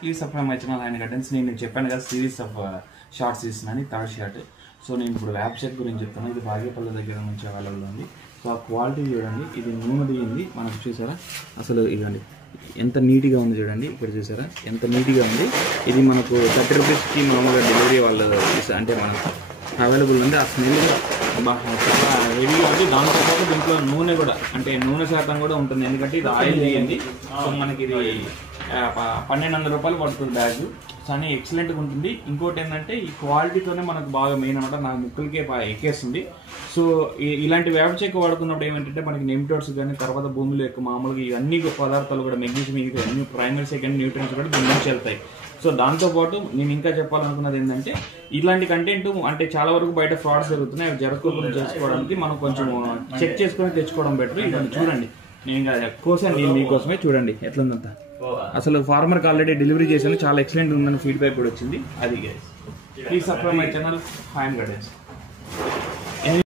Please subscribe my channel and guidance. నేను చెప్పాను కదా సిరీస్ ఆఫ్ షార్ట్స్ ఇస్తున్నాను, థర్డ్ షార్ట్. సో నేను ఇప్పుడు వ్యాప్ చెక్ గురించి చెప్తాను. ఇది బాగేపల్లి దగ్గర నుంచి అవైలబుల్ ఉంది. సో ఆ క్వాలిటీ చూడండి, ఇది నూనె దిగింది మనకు, చూసారా అసలు ఇదండి ఎంత నీట్గా ఉంది చూడండి. ఇక్కడ చూసారా ఎంత నీట్గా ఉంది. ఇది మనకు 30 రూపీస్కి మామూలుగా డెలివరీ వాళ్ళు అంటే మనకు అవైలబుల్ ఉంది. ఆ స్మెల్ చాలా హెవీగా ఉంది. దాంతోపాటు దీంట్లో నూనె కూడా, అంటే నూనె శాతం కూడా ఉంటుంది, ఎందుకంటే ఇది ఆయిల్ దిగింది. సో మనకి ఇది 1200 రూపాయలు పడుతుంది బ్యాగ్. కానీ ఎక్సలెంట్గా ఉంటుంది. ఇంకోటి ఏంటంటే ఈ క్వాలిటీతోనే మనకు బాగా మెయిన్ అనమాట, నాకు ముక్కలకే ఎక్కేస్తుంది. సో ఇలాంటి వేప చెక్క వాడుకున్నప్పుడు ఏమంటే మనకి నెమిటోడ్స్ కానీ, తర్వాత భూమిలో యొక్క మామూలుగా ఇవన్నీ పదార్థాలు కూడా మెగ్నీషియం, మిగతా అన్ని ప్రైమరీ సెకండ్ న్యూట్రియన్స్ కూడా దీని నుంచి వెళ్తాయి. సో దాంతోపాటు నేను ఇంకా చెప్పాలనుకున్నది ఏంటంటే, ఇలాంటి కంటెంట్ అంటే చాలా వరకు బయట ఫ్రాడ్స్ జరుగుతున్నాయి. అవి జరగకుండా చేసుకోవడానికి మనం కొంచెం చెక్ చేసుకొని తెచ్చుకోవడం బెటర్. ఇవన్నీ చూడండి, నేను కోసాను నేను మీకోసమే, చూడండి ఎట్లుందంతా. అసలు ఫార్మర్కి ఆల్రెడీ డెలివరీ చేశాను, చాలా ఎక్సలెంట్ ఉందని ఫీడ్బ్యాక్ కూడా వచ్చింది. అది please subscribe my channel. Hi and guidance.